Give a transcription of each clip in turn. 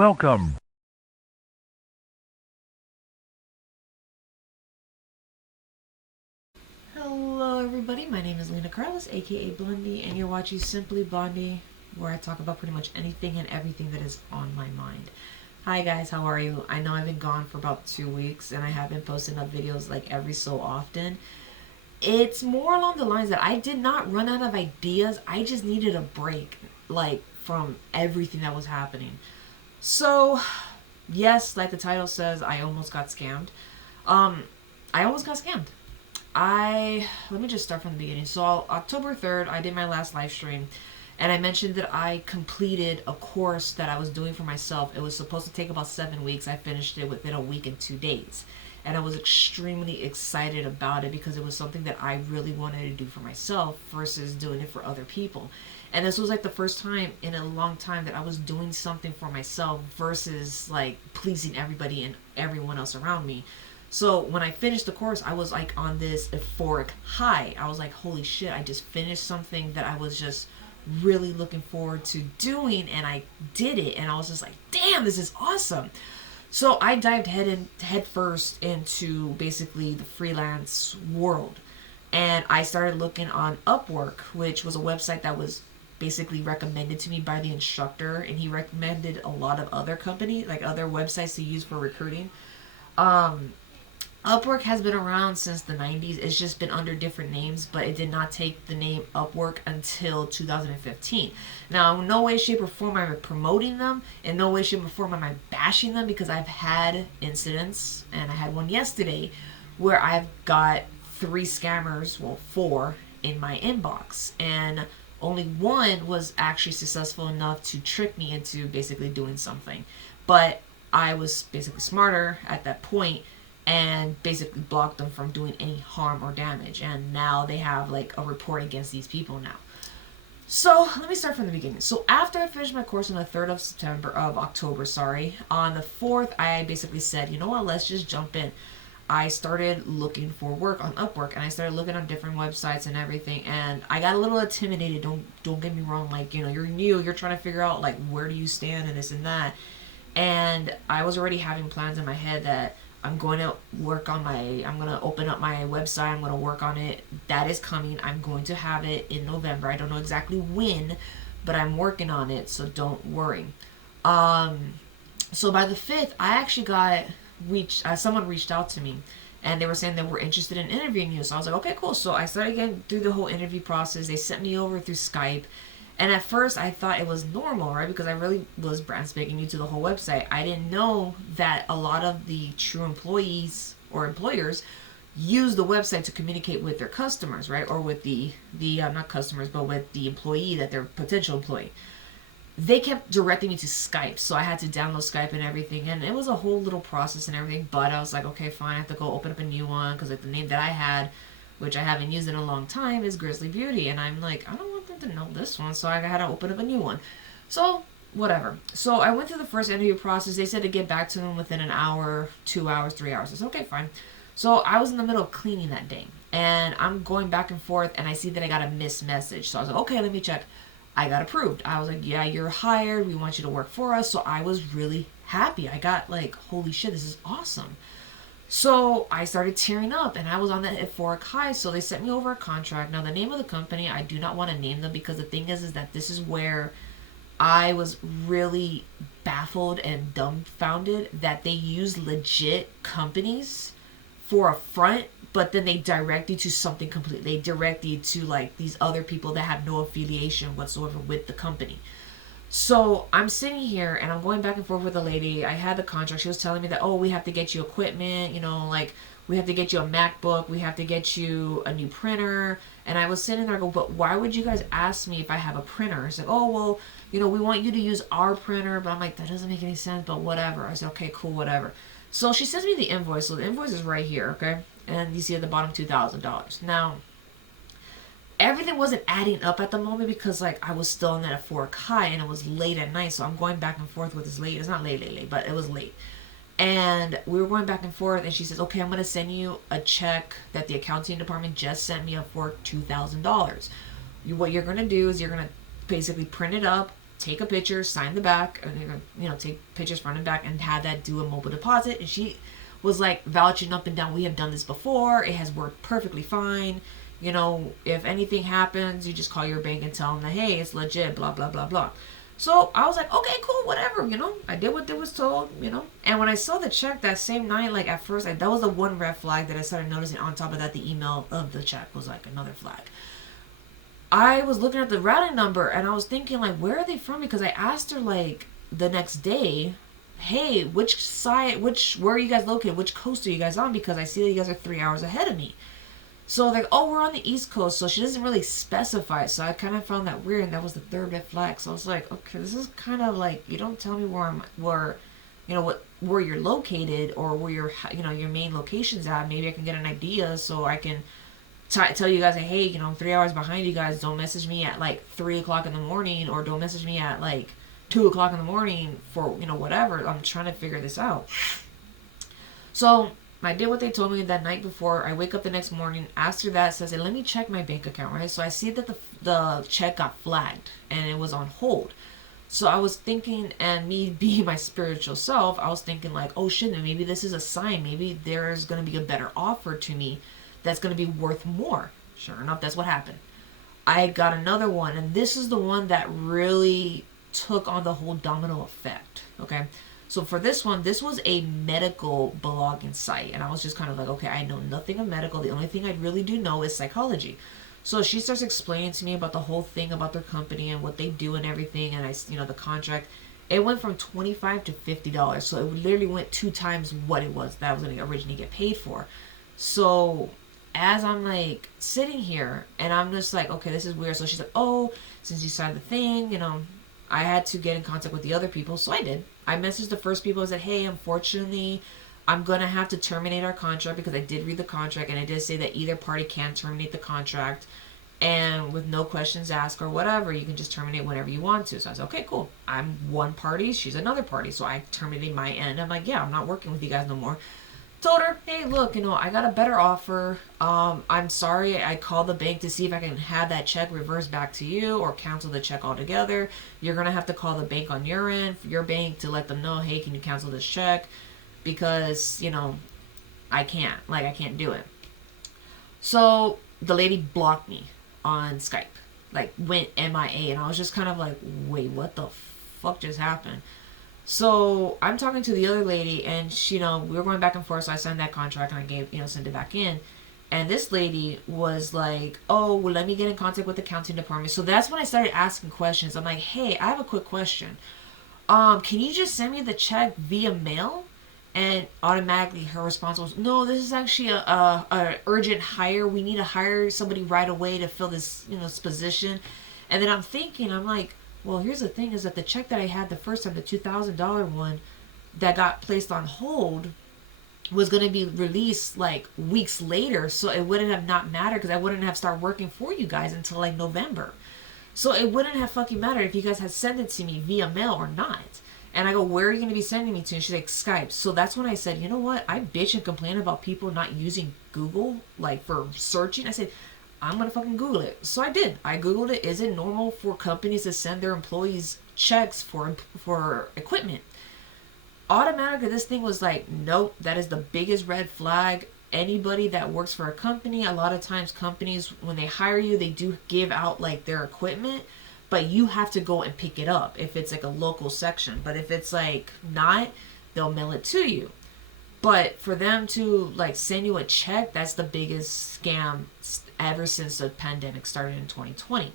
Welcome. Hello, everybody. My name is Lena Carlos, aka Blondie, and you're watching Simply Blondie, where I talk about pretty much anything and everything that is on my mind. Hi, guys. How are you? I know I've been gone for about 2 weeks, and I have been posting up videos like every so often. It's more along the lines that I did not run out of ideas. I just needed a break, like from everything that was happening. So, yes, like the title says, I almost got scammed. Um, I almost got scammed. I Let me just start from the beginning. So October 3rd, I did my last live stream, and I mentioned that I completed a course that I was doing for myself. It was supposed to take about 7 weeks. I finished it within a week and 2 days, and I was extremely excited about it because it was something that I really wanted to do for myself versus doing it for other people. And this was like the first time in a long time that I was doing something for myself versus like pleasing everybody and everyone else around me. So when I finished the course, I was like on this euphoric high. I was like, holy shit, I just finished something that I was just really looking forward to doing, and I did it. And I was just like, damn, this is awesome. So I dived head first into basically the freelance world. And I started looking on Upwork, which was a website that was basically recommended to me by the instructor, and he recommended a lot of other companies, like other websites to use for recruiting. Um, Upwork has been around since the 90s. It's just been under different names, but it did not take the name Upwork until 2015. Now, in no way, shape, or form am I promoting them. In no way, shape, or form am I bashing them because I've had incidents, and I had one yesterday where I've got three scammers, well, four, in my inbox. And only one was actually successful enough to trick me into basically doing something. But I was basically smarter at that point and basically blocked them from doing any harm or damage. And now they have like a report against these people now. So let me start from the beginning. So after I finished my course on the 3rd of October, sorry, on the 4th, I basically said, you know what, let's just jump in. I started looking for work on Upwork, and I started looking on different websites and everything, and I got a little intimidated. Don't get me wrong, like, you know, you're new, you're trying to figure out like where do you stand and this and that. And I was already having plans in my head that I'm going to open up my website. I'm going to work on it. That is coming. I'm going to have it in November. I don't know exactly when, but I'm working on it. So don't worry. Um, so by the 5th, I actually got someone reached out to me, and they were saying they were interested in interviewing you. So I was like, okay, cool. So I started getting through the whole interview process. They sent me over through Skype. And at first, I thought it was normal, right? Because I really was brand spanking new to the whole website. I didn't know that a lot of the true employees or employers use the website to communicate with their customers, right? Or with the not customers, but with the employee, that their potential employee. They kept directing me to Skype, so I had to download Skype and everything, and it was a whole little process and everything. But I was like, okay, fine, I have to go open up a new one because like the name that I had, which I haven't used in a long time, is Grizzly Beauty, and I'm like, I don't want them to know this one, so I had to open up a new one. So whatever. So I went through the first interview process. They said to get back to them within an hour, 2 hours, 3 hours. I said, okay, fine. So I was in the middle of cleaning that day, and I'm going back and forth, and I see that I got a missed message. So I was like, okay, let me check. I got approved. I was like, yeah, you're hired. We want you to work for us. So I was really happy. I got like, holy shit, this is awesome. So I started tearing up, and I was on that euphoric high. So they sent me over a contract. Now the name of the company, I do not want to name them because the thing is that this is where I was really baffled and dumbfounded that they use legit companies for a front, but then they direct you to something completely. They direct you to like these other people that have no affiliation whatsoever with the company. So I'm sitting here and I'm going back and forth with a lady. I had the contract. She was telling me that, oh, we have to get you equipment, you know, like we have to get you a MacBook, we have to get you a new printer. And I was sitting there, I go, but why would you guys ask me if I have a printer? It's like, oh, well, you know, we want you to use our printer. But I'm like, that doesn't make any sense, but whatever. I said, okay, cool, whatever. So she sends me the invoice. So the invoice is right here, okay? And you see at the bottom $2,000. Now, everything wasn't adding up at the moment because like I was still in that euphoric high and it was late at night, so I'm going back and forth with this lady. It's not late, but it was late. And we were going back and forth, and she says, okay, I'm going to send you a check that the accounting department just sent me up for $2,000. What you're going to do is you're going to basically print it up, take a picture, sign the back, take pictures front and back, and have that do a mobile deposit. And she was like vouching up and down, we have done this before, it has worked perfectly fine. If anything happens, you just call your bank and tell them that, hey, it's legit, blah, blah, blah, blah. So I was like, okay, cool, whatever, I did what they was told, And when I saw the check that same night, like at first, that was the one red flag that I started noticing. On top of that, the email of the check was like another flag. I was looking at the routing number and I was thinking, like, where are they from? Because I asked her, like, the next day, hey, where are you guys located? Which coast are you guys on? Because I see that you guys are 3 hours ahead of me. So, like, oh, we're on the East Coast. So she doesn't really specify. So I kind of found that weird, and that was the third red flag. So I was like, okay, this is kind of like, you don't tell me where you're located or where your main location's at. Maybe I can get an idea so I can tell you guys, like, hey, I'm 3 hours behind you guys. Don't message me at like 3 o'clock in the morning, or don't message me at like 2 o'clock in the morning for, whatever. I'm trying to figure this out. So I did what they told me that night before. I wake up the next morning, asked her that, says, hey, let me check my bank account, right? So I see that the check got flagged and it was on hold. So I was thinking, and me being my spiritual self, I was thinking like, oh shit, maybe this is a sign. Maybe there's going to be a better offer to me that's going to be worth more. Sure enough, that's what happened. I got another one, and this is the one that really took on the whole domino effect, okay? So for this one, this was a medical blogging site, and I was just kind of like, okay, I know nothing of medical. The only thing I really do know is psychology. So she starts explaining to me about the whole thing about their company and what they do and everything, and the contract. It went from $25 to $50, so it literally went 2 times what it was that I was going to originally get paid for. So as I'm like sitting here, and I'm just like, okay, this is weird. So she's like, oh, since you signed the thing, I had to get in contact with the other people, so I did. I messaged the first people. I said, hey, unfortunately, I'm going to have to terminate our contract, because I did read the contract, and I did say that either party can terminate the contract, and with no questions asked or whatever, you can just terminate whenever you want to. So I said, okay, cool. I'm one party, she's another party. So I terminated my end. I'm like, yeah, I'm not working with you guys no more. Told her, hey, look, I got a better offer. I'm sorry, I called the bank to see if I can have that check reversed back to you or cancel the check altogether. You're going to have to call the bank on your end, your bank, to let them know, hey, can you cancel this check? Because, I can't do it. So the lady blocked me on Skype, like went MIA, and I was just kind of like, wait, what the fuck just happened? So I'm talking to the other lady, and she, we were going back and forth. So I signed that contract, and I sent it back in. And this lady was like, oh, well, let me get in contact with the accounting department. So that's when I started asking questions. I'm like, hey, I have a quick question. Can you just send me the check via mail? And automatically her response was, no, this is actually a urgent hire. We need to hire somebody right away to fill this, this position. And then I'm like, well, here's the thing, is that the check that I had the first time, the $2,000 one that got placed on hold, was going to be released like weeks later. So it wouldn't have not mattered, because I wouldn't have started working for you guys until like November. So it wouldn't have fucking mattered if you guys had sent it to me via mail or not. And I go, where are you going to be sending me to? And she's like, Skype. So that's when I said, you know what? I bitch and complain about people not using Google, like, for searching. I said, I'm going to fucking Google it. So I did. I Googled it. Is it normal for companies to send their employees checks for equipment? Automatically, this thing was like, nope, that is the biggest red flag. Anybody that works for a company, a lot of times companies, when they hire you, they do give out, like, their equipment, but you have to go and pick it up if it's like a local section. But if it's like not, they'll mail it to you. But for them to like send you a check, that's the biggest scam ever since the pandemic started in 2020.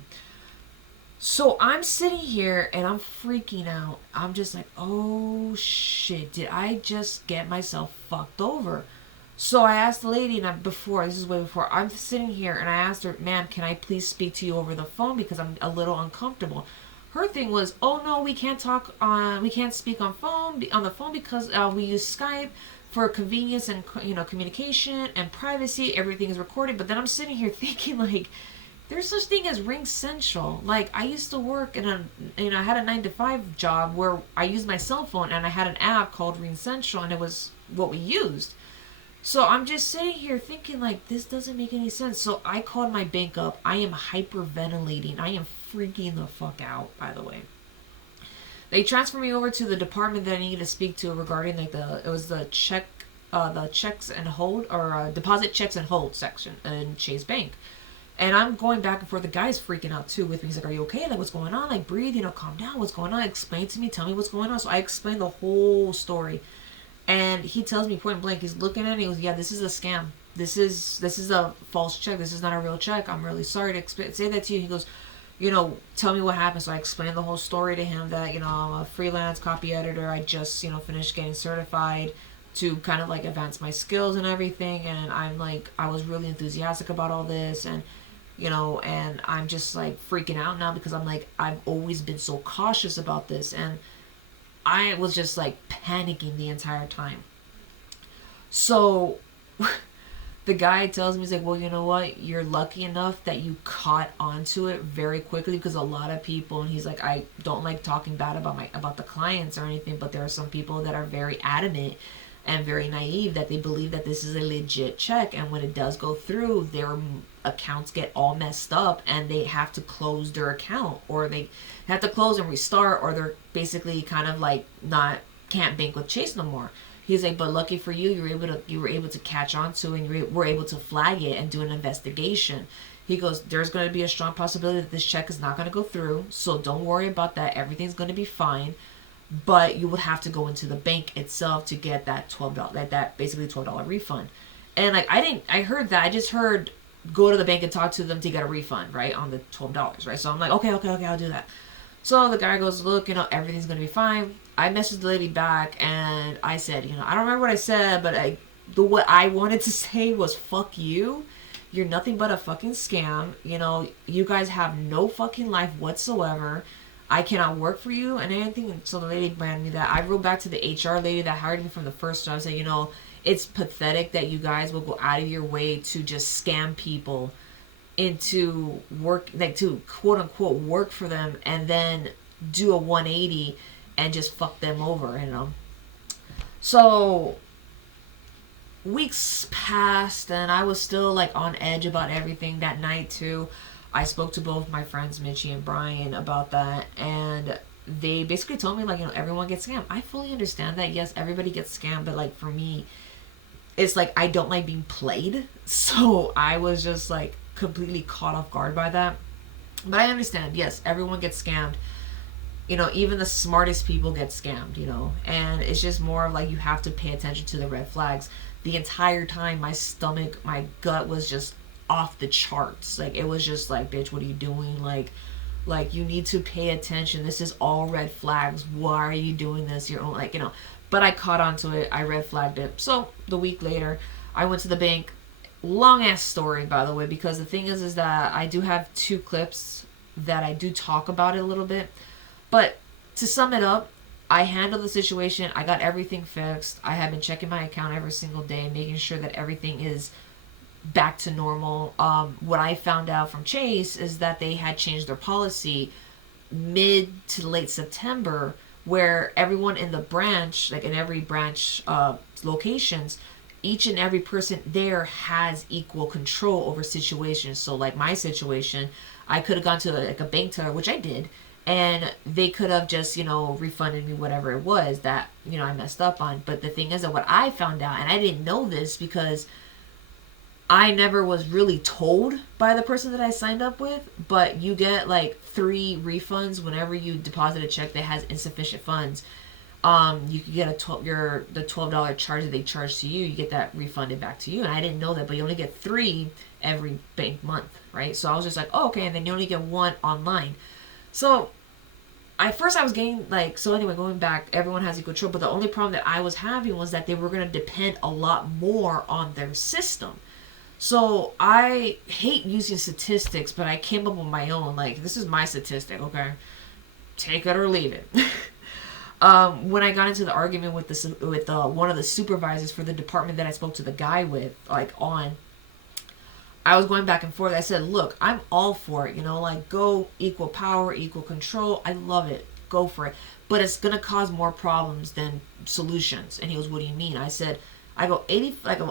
So I'm sitting here and I'm freaking out. I'm just like, oh shit, did I just get myself fucked over? So I asked the lady, and this is way before, I'm sitting here and I asked her, ma'am, can I please speak to you over the phone, because I'm a little uncomfortable. Her thing was, oh no, we can't speak on the phone because we use Skype for convenience and communication and privacy. Everything is recorded. But then I'm sitting here thinking, like, there's such thing as Ring Central. Like, I used to work in I had a 9-to-5 job where I used my cell phone, and I had an app called Ring Central, and it was what we used. So I'm just sitting here thinking, like, this doesn't make any sense. So I called my bank up. I am hyperventilating. I am freaking the fuck out, by the way. They transferred me over to the department that I needed to speak to regarding like the checks and hold, or deposit checks and hold section in Chase Bank. And I'm going back and forth. The guy's freaking out too with me. He's like, "Are you okay? Like, what's going on? Like, breathe. Calm down. What's going on? Explain to me. Tell me what's going on." So I explained the whole story, and he tells me point blank. He's looking at me. He goes, "Yeah, this is a scam. This is a false check. This is not a real check. I'm really sorry to say that to you." He goes, "Tell me what happened." So I explained the whole story to him that, I'm a freelance copy editor. I just, finished getting certified to kind of like advance my skills and everything. And I was really enthusiastic about all this. And I'm just like freaking out now because I'm like, I've always been so cautious about this. And I was just like panicking the entire time. So the guy tells me, he's like, "Well, you know what? You're lucky enough that you caught onto it very quickly, because a lot of people," and he's like, "I don't like talking bad about the clients or anything, but there are some people that are very adamant and very naive that they believe that this is a legit check, and when it does go through, their accounts get all messed up and they have to close their account, or they have to close and restart, or they're basically kind of like can't bank with Chase no more." He's like, "But lucky for you, you were able to catch on to it, and you were able to flag it and do an investigation." He goes, "There's going to be a strong possibility that this check is not going to go through, so don't worry about that. Everything's going to be fine. But you would have to go into the bank itself to get that $12, that basically $12 refund." And like, I heard that. I just heard go to the bank and talk to them to get a refund, right, on the $12, right? So I'm like, okay, I'll do that. So the guy goes, "Look, everything's going to be fine." I messaged the lady back and I said, I don't remember what I said, but what I wanted to say was, "Fuck you. You're nothing but a fucking scam. You guys have no fucking life whatsoever. I cannot work for you and anything." And so the lady branded me that. I wrote back to the HR lady that hired me from the first job. I said, "It's pathetic that you guys will go out of your way to just scam people into work, like to quote unquote work for them, and then do a 180 and just fuck them over, So weeks passed and I was still like on edge about everything. That night too, I spoke to both my friends Mitchie and Brian about that, and they basically told me like, everyone gets scammed. I fully understand that. Yes, everybody gets scammed, but like for me, it's like I don't like being played. So I was just like completely caught off guard by that. But I understand, yes, everyone gets scammed. Even the smartest people get scammed, and it's just more of like, you have to pay attention to the red flags. The entire time, my gut was just off the charts. Like, it was just like, "Bitch, what are you doing? Like you need to pay attention. This is all red flags. Why are you doing this? You're like, but I caught on to it. I red flagged it. So the week later, I went to the bank. Long ass story, by the way, because the thing is that I do have 2 clips that I do talk about it a little bit. But to sum it up, I handled the situation. I got everything fixed. I have been checking my account every single day, making sure that everything is back to normal. What I found out from Chase is that they had changed their policy mid to late September, where everyone in the branch, like in every branch locations, each and every person there has equal control over situations. So like my situation, I could have gone to like a bank teller, which I did, and they could have just, refunded me whatever it was that, I messed up on. But the thing is that what I found out, and I didn't know this because I never was really told by the person that I signed up with, but you get like 3 refunds whenever you deposit a check that has insufficient funds. You could get the $12 charge that they charge to you. You get that refunded back to you, and I didn't know that. But you only get 3 every bank month, right? So I was just like, oh, okay, and then you only get 1 online. So at first I was getting like, so anyway, going back, everyone has equal control, but the only problem that I was having was that they were going to depend a lot more on their system. So I hate using statistics, but I came up with my own. Like, this is my statistic, okay? Take it or leave it. When I got into the argument with one of the supervisors for the department that I spoke to the guy with, I was going back and forth. I said, "Look, I'm all for it, like, go equal power, equal control. I love it. Go for it. But it's going to cause more problems than solutions." And he goes, "What do you mean?" I go,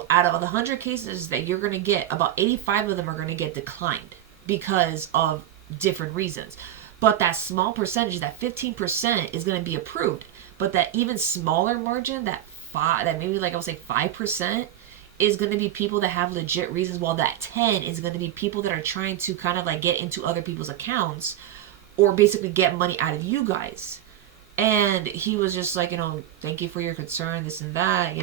out of the 100 cases that you're going to get, about 85 of them are going to get declined because of different reasons. But that small percentage, that 15% is going to be approved. But that even smaller margin, that maybe like I would say 5%, is going to be people that have legit reasons, while that 10 is going to be people that are trying to kind of like get into other people's accounts or basically get money out of you guys. And he was just like, thank you for your concern, this and that,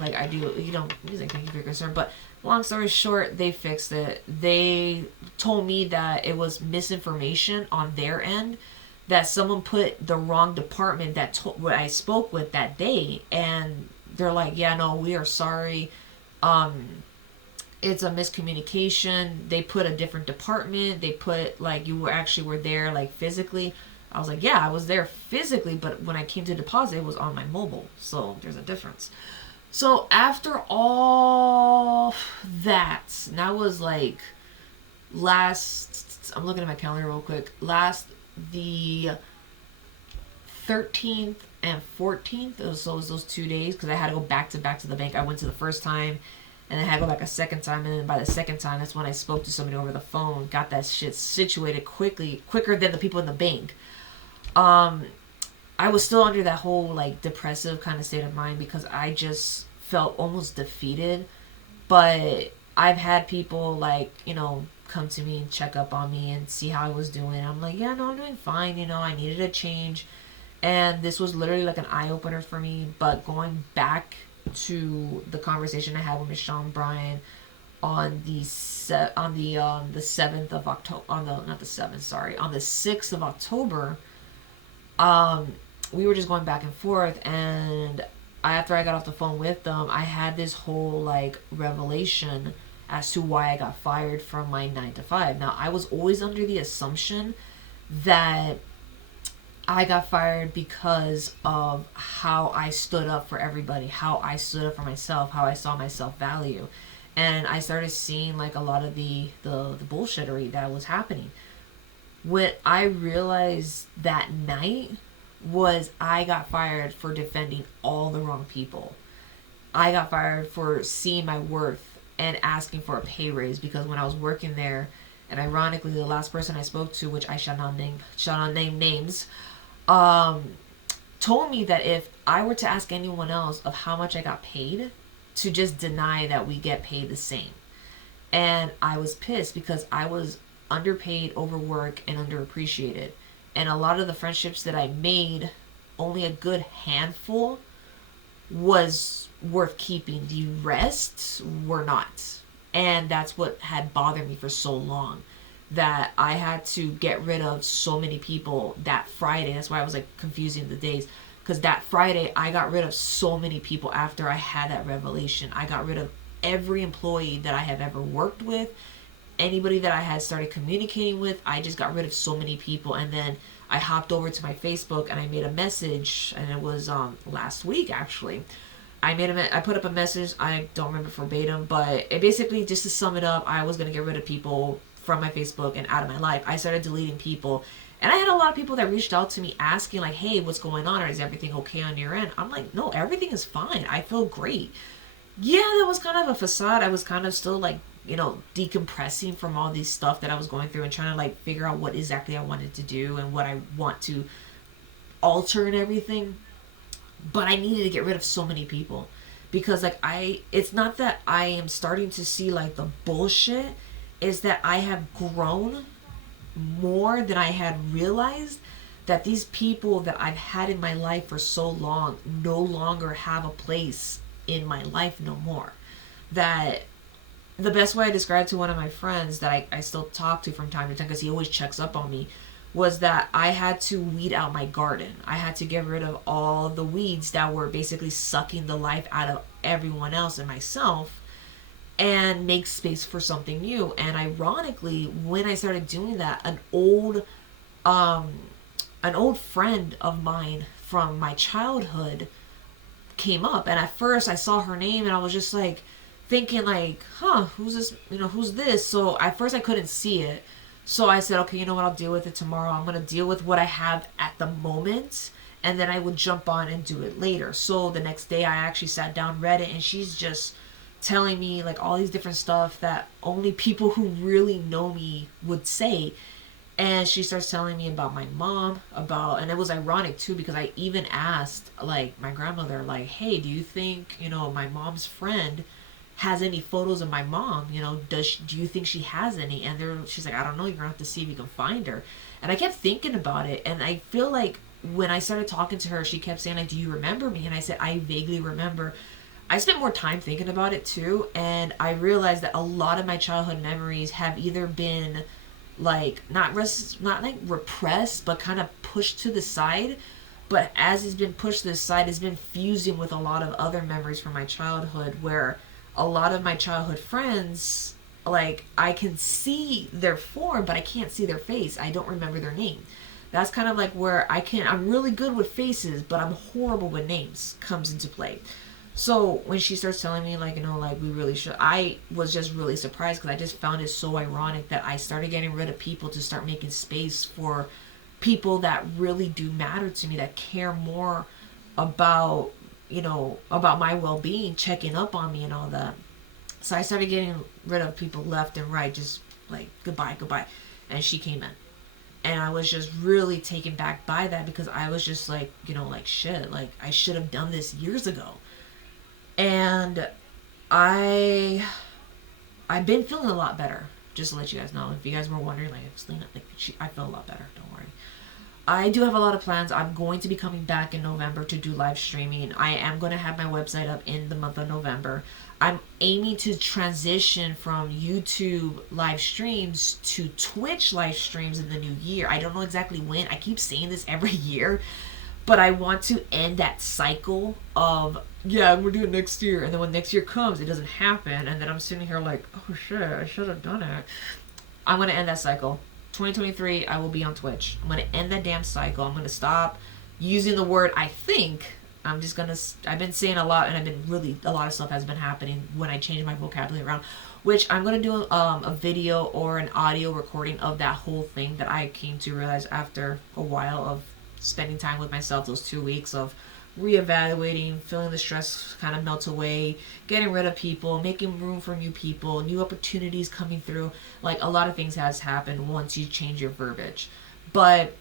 like I do, he's like, thank you for your concern. But long story short, they fixed it. They told me that it was misinformation on their end, that someone put the wrong department what I spoke with that day. And they're like, yeah, no, we are sorry. It's a miscommunication. They put a different department. They put like you were there like physically. I was like, yeah, I was there physically, but when I came to deposit, it was on my mobile. So there's a difference. So after all that, and that was like I'm looking at my calendar real quick, the 13th and 14th, it was those 2 days, because I had to go back to the bank. I went to the first time, and then I had to go back a second time, and then by the second time, that's when I spoke to somebody over the phone, got that shit situated quicker than the people in the bank. I was still under that whole like depressive kind of state of mind, because I just felt almost defeated. But I've had people like, come to me and check up on me and see how I was doing. I'm like, yeah, no, I'm doing fine. I needed a change. And this was literally like an eye-opener for me. But going back to the conversation I had with Michelle and Brian on the 7th of October, on the 6th of October, we were just going back and forth, and after I got off the phone with them, I had this whole like revelation as to why I got fired from my 9 to 5. Now, I was always under the assumption that I got fired because of how I stood up for everybody, how I stood up for myself, how I saw my self-value. And I started seeing like a lot of the bullshittery that was happening. What I realized that night was I got fired for defending all the wrong people. I got fired for seeing my worth and asking for a pay raise, because when I was working there, and ironically the last person I spoke to, which I shall not name names, told me that if I were to ask anyone else of how much I got paid, to just deny that we get paid the same. And I was pissed, because I was underpaid, overworked, and underappreciated. And a lot of the friendships that I made, only a good handful was worth keeping. The rest were not. And that's what had bothered me for so long, that I had to get rid of so many people that Friday. That's why I was like confusing the days, because that Friday I got rid of so many people. After I had that revelation, I got rid of every employee that I have ever worked with. Anybody that I had started communicating with, I just got rid of so many people. And then I hopped over to my Facebook and I made a message, and it was last week actually. I put up a message, I don't remember verbatim, but it basically, just to sum it up, I was going to get rid of people from my Facebook and out of my life. I started deleting people, and I had a lot of people that reached out to me asking like, hey, what's going on, or is everything okay on your end? I'm like, no, everything is fine, I feel great. Yeah, that was kind of a facade. I was kind of still like, decompressing from all these stuff that I was going through, and trying to like figure out what exactly I wanted to do and what I want to alter and everything. But I needed to get rid of so many people, because like it's not that I am starting to see like the bullshit, is that I have grown more than I had realized, that these people that I've had in my life for so long no longer have a place in my life no more. That the best way I described to one of my friends that I still talk to from time to time, because he always checks up on me, was that I had to weed out my garden. I had to get rid of all the weeds that were basically sucking the life out of everyone else and myself, and make space for something new. And ironically, when I started doing that, an old friend of mine from my childhood came up, and at first I saw her name and I was just like thinking like, who's this, who's this? So at first I couldn't see it. So I said, okay, you know what, I'll deal with it tomorrow. I'm going to deal with what I have at the moment, and then I would jump on and do it later. So the next day I actually sat down, read it, and she's just telling me like all these different stuff that only people who really know me would say. And she starts telling me about my mom, and it was ironic too because I even asked like my grandmother, like, hey, do you think, my mom's friend has any photos of my mom? Do you think she has any? And she's like, I don't know. You're gonna have to see if you can find her. And I kept thinking about it, and I feel like when I started talking to her, she kept saying like, do you remember me? And I said, I vaguely remember. I spent more time thinking about it too, and I realized that a lot of my childhood memories have either been like not like repressed, but kind of pushed to the side. But as it's been pushed to the side, it's been fusing with a lot of other memories from my childhood, where a lot of my childhood friends, like, I can see their form, but I can't see their face. I don't remember their name. That's kind of like where I'm really good with faces, but I'm horrible with names comes into play. So when she starts telling me like, like we really should, I was just really surprised because I just found it so ironic that I started getting rid of people to start making space for people that really do matter to me, that care more about, about my well-being, checking up on me and all that. So I started getting rid of people left and right, just like goodbye, goodbye. And she came in. And I was just really taken back by that because I was just like, like shit, like I should have done this years ago. And I've been feeling a lot better. Just to let you guys know, if you guys were wondering, like, Selena, like, I feel a lot better. Don't worry. I do have a lot of plans. I'm going to be coming back in November to do live streaming. I am going to have my website up in the month of November. I'm aiming to transition from YouTube live streams to Twitch live streams in the new year. I don't know exactly when. I keep saying this every year, but I want to end that cycle of, yeah, we're doing next year, and then when next year comes, it doesn't happen, and then I'm sitting here like, oh shit, I should have done it. I'm going to end that cycle. 2023, I will be on Twitch. I'm going to end that damn cycle. I'm going to stop using the word I think. I've been saying a lot, and a lot of stuff has been happening when I change my vocabulary around, which I'm going to do a video or an audio recording of that whole thing that I came to realize after a while of spending time with myself, those 2 weeks of reevaluating, feeling the stress kind of melt away, getting rid of people, making room for new people, new opportunities coming through. Like, a lot of things has happened once you change your verbiage. But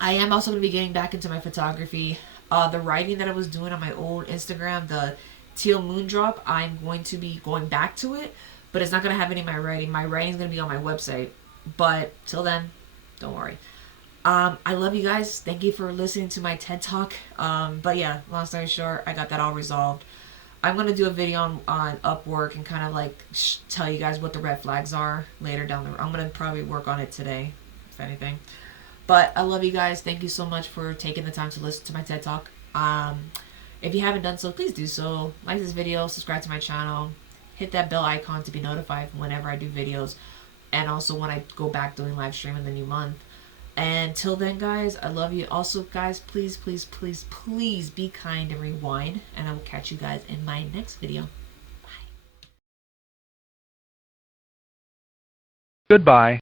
I am also going to be getting back into my photography. The writing that I was doing on my old Instagram, the Teal Moon Drop, I'm going to be going back to it, but it's not going to have any of my writing. My writing is going to be on my website. But till then, don't worry. I love you guys. Thank you for listening to my TED Talk. But yeah, long story short, I got that all resolved. I'm going to do a video on Upwork and kind of like tell you guys what the red flags are later down the road. I'm going to probably work on it today, if anything. But I love you guys. Thank you so much for taking the time to listen to my TED Talk. If you haven't done so, please do so. Like this video, subscribe to my channel, hit that bell icon to be notified whenever I do videos, and also when I go back doing live stream in the new month. And till then, guys, I love you. Also, guys, please, please, please, please be kind and rewind. And I will catch you guys in my next video. Bye. Goodbye.